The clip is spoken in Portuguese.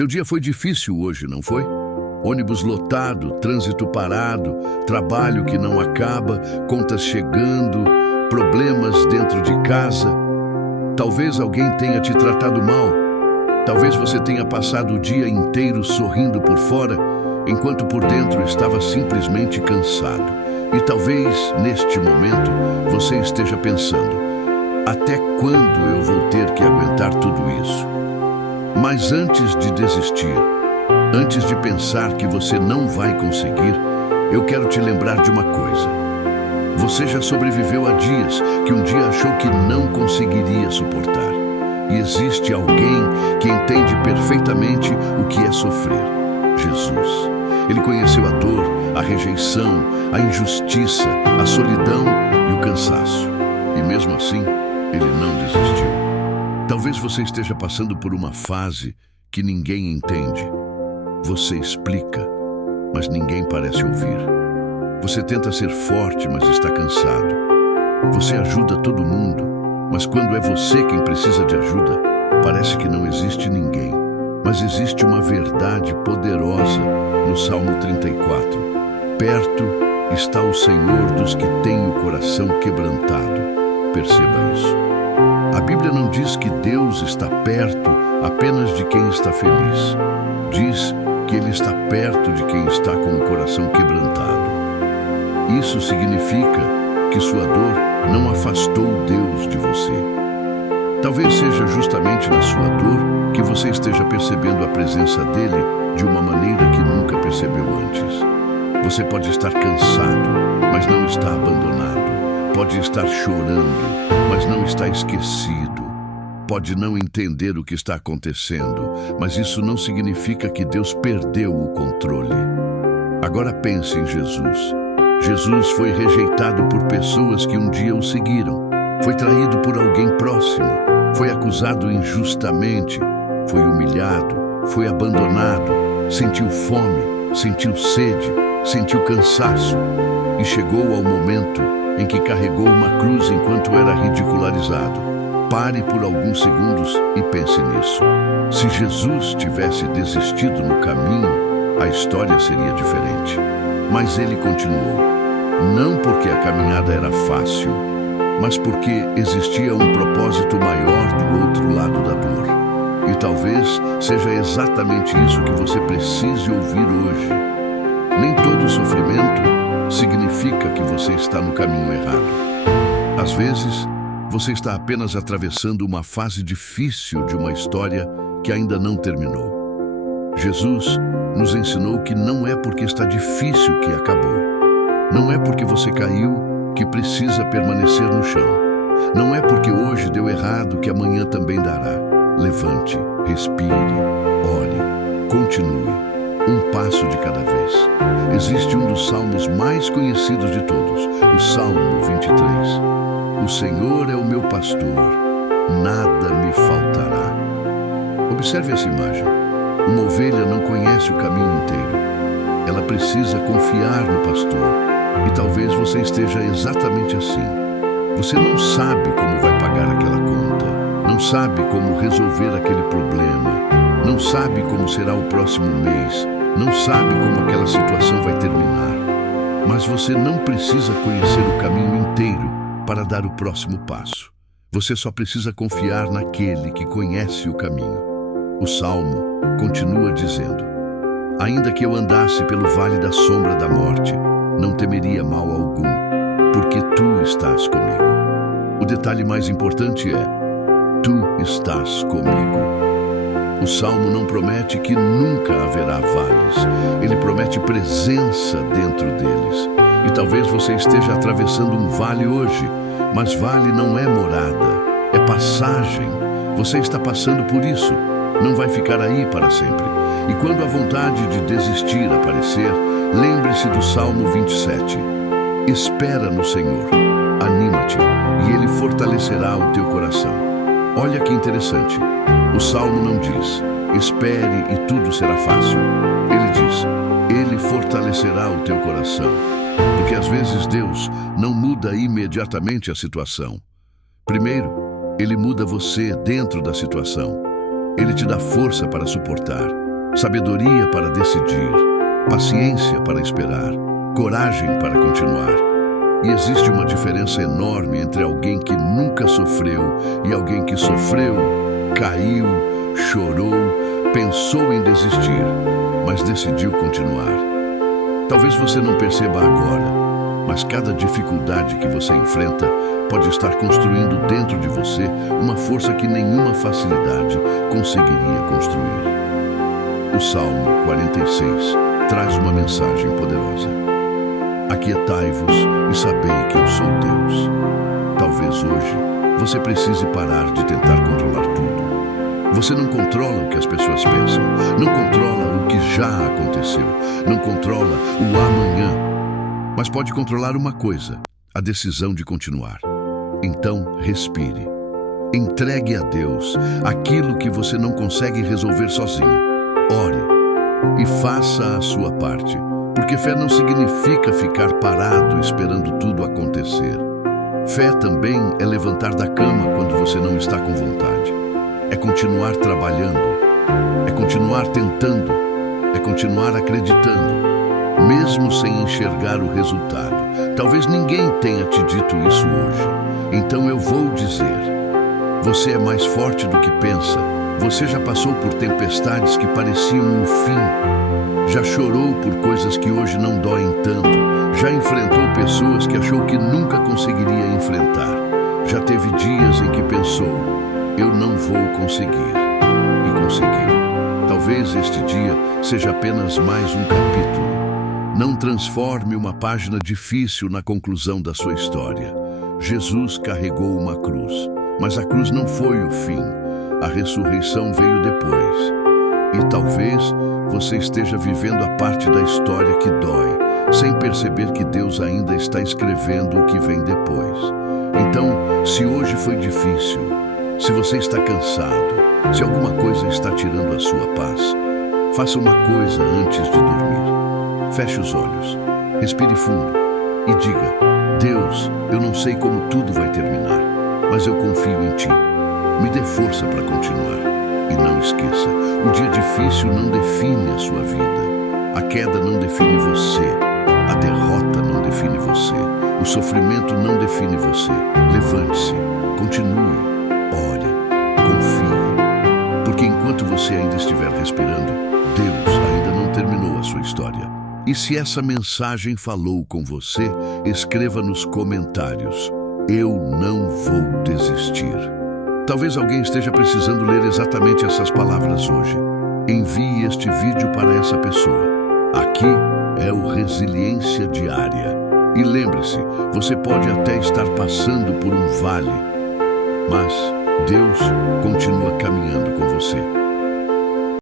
Seu dia foi difícil hoje, não foi? Ônibus lotado, trânsito parado, trabalho que não acaba, contas chegando, problemas dentro de casa. Talvez alguém tenha te tratado mal. Talvez você tenha passado o dia inteiro sorrindo por fora, enquanto por dentro estava simplesmente cansado. E talvez, neste momento, você esteja pensando: até quando eu vou ter que aguentar tudo isso? Mas antes de desistir, antes de pensar que você não vai conseguir, eu quero te lembrar de uma coisa. Você já sobreviveu a dias que um dia achou que não conseguiria suportar. E existe alguém que entende perfeitamente o que é sofrer: Jesus. Ele conheceu a dor, a rejeição, a injustiça, a solidão e o cansaço. E mesmo assim, ele não desistiu. Talvez você esteja passando por uma fase que ninguém entende. Você explica, mas ninguém parece ouvir. Você tenta ser forte, mas está cansado. Você ajuda todo mundo, mas quando é você quem precisa de ajuda, parece que não existe ninguém. Mas existe uma verdade poderosa no Salmo 34. Perto está o Senhor dos que têm o coração quebrantado. Perceba isso. A Bíblia não diz que Deus está perto apenas de quem está feliz. Diz que Ele está perto de quem está com o coração quebrantado. Isso significa que sua dor não afastou Deus de você. Talvez seja justamente na sua dor que você esteja percebendo a presença dele de uma maneira que nunca percebeu antes. Você pode estar cansado, mas não está abandonado. Pode estar chorando, mas não está esquecido. Pode não entender o que está acontecendo, mas isso não significa que Deus perdeu o controle. Agora pense em Jesus. Jesus foi rejeitado por pessoas que um dia o seguiram. Foi traído por alguém próximo. Foi acusado injustamente. Foi humilhado. Foi abandonado. Sentiu fome. Sentiu sede. Sentiu cansaço. E chegou ao momento em que carregou uma cruz enquanto era ridicularizado. Pare por alguns segundos e pense nisso. Se Jesus tivesse desistido no caminho, a história seria diferente. Mas ele continuou. Não porque a caminhada era fácil, mas porque existia um propósito maior do outro lado da dor. E talvez seja exatamente isso que você precise ouvir hoje. Nem todo sofrimento significa que você está no caminho errado. Às vezes, você está apenas atravessando uma fase difícil de uma história que ainda não terminou. Jesus nos ensinou que não é porque está difícil que acabou. Não é porque você caiu que precisa permanecer no chão. Não é porque hoje deu errado que amanhã também dará. Levante, respire, ore, continue. Um passo de cada vez. Existe um dos salmos mais conhecidos de todos, o Salmo 23. O Senhor é o meu pastor, nada me faltará. Observe essa imagem. Uma ovelha não conhece o caminho inteiro. Ela precisa confiar no pastor. E talvez você esteja exatamente assim. Você não sabe como vai pagar aquela conta. Não sabe como resolver aquele problema. Não sabe como será o próximo mês. Não sabe como aquela situação vai terminar. Mas você não precisa conhecer o caminho inteiro para dar o próximo passo. Você só precisa confiar naquele que conhece o caminho. O Salmo continua dizendo: ainda que eu andasse pelo vale da sombra da morte, não temeria mal algum, porque tu estás comigo. O detalhe mais importante é: tu estás comigo. O Salmo não promete que nunca haverá vales. Ele promete presença dentro deles. E talvez você esteja atravessando um vale hoje, mas vale não é morada, é passagem. Você está passando por isso. Não vai ficar aí para sempre. E quando a vontade de desistir aparecer, lembre-se do Salmo 27. Espera no Senhor, anima-te, e Ele fortalecerá o teu coração. Olha que interessante. O Salmo não diz: espere e tudo será fácil. Ele diz: Ele fortalecerá o teu coração. Porque às vezes Deus não muda imediatamente a situação. Primeiro, Ele muda você dentro da situação. Ele te dá força para suportar. sabedoria para decidir, paciência para esperar, coragem para continuar. E existe uma diferença enorme entre alguém que nunca sofreu e alguém que sofreu, caiu, chorou, pensou em desistir, mas decidiu continuar. Talvez você não perceba agora, mas cada dificuldade que você enfrenta pode estar construindo dentro de você uma força que nenhuma facilidade conseguiria construir. O Salmo 46 traz uma mensagem poderosa. Aquietai-vos e sabei que eu sou Deus. Talvez hoje você precise parar de tentar controlar tudo. Você não controla o que as pessoas pensam, não controla o que já aconteceu, não controla o amanhã, mas pode controlar uma coisa: a decisão de continuar. Então, respire. Entregue a Deus aquilo que você não consegue resolver sozinho. Ore e faça a sua parte, porque fé não significa ficar parado esperando tudo acontecer. Fé também é levantar da cama quando você não está com vontade. É continuar trabalhando, é continuar tentando, é continuar acreditando, mesmo sem enxergar o resultado. Talvez ninguém tenha te dito isso hoje, então eu vou dizer: você é mais forte do que pensa. Você já passou por tempestades que pareciam o fim, já chorou por coisas que hoje não doem tanto, já enfrentou pessoas que achou que nunca conseguiria enfrentar, já teve dias em que pensou: eu não vou conseguir, e conseguiu. Talvez este dia seja apenas mais um capítulo. Não transforme uma página difícil na conclusão da sua história. Jesus carregou uma cruz, mas a cruz não foi o fim. A ressurreição veio depois. E talvez você esteja vivendo a parte da história que dói, sem perceber que Deus ainda está escrevendo o que vem depois. Então, se hoje foi difícil, se você está cansado, se alguma coisa está tirando a sua paz, faça uma coisa antes de dormir. Feche os olhos, respire fundo e diga: Deus, eu não sei como tudo vai terminar, mas eu confio em Ti. Me dê força para continuar. E não esqueça, o dia difícil não define a sua vida. A queda não define você. A derrota não define você. O sofrimento não define você. Levante-se, continue, ore, confie. Porque enquanto você ainda estiver respirando, Deus ainda não terminou a sua história. E se essa mensagem falou com você, escreva nos comentários: eu não vou desistir. Talvez alguém esteja precisando ler exatamente essas palavras hoje. Envie este vídeo para essa pessoa. Aqui é o Resiliência Diária. E lembre-se, você pode até estar passando por um vale, mas Deus continua caminhando com você.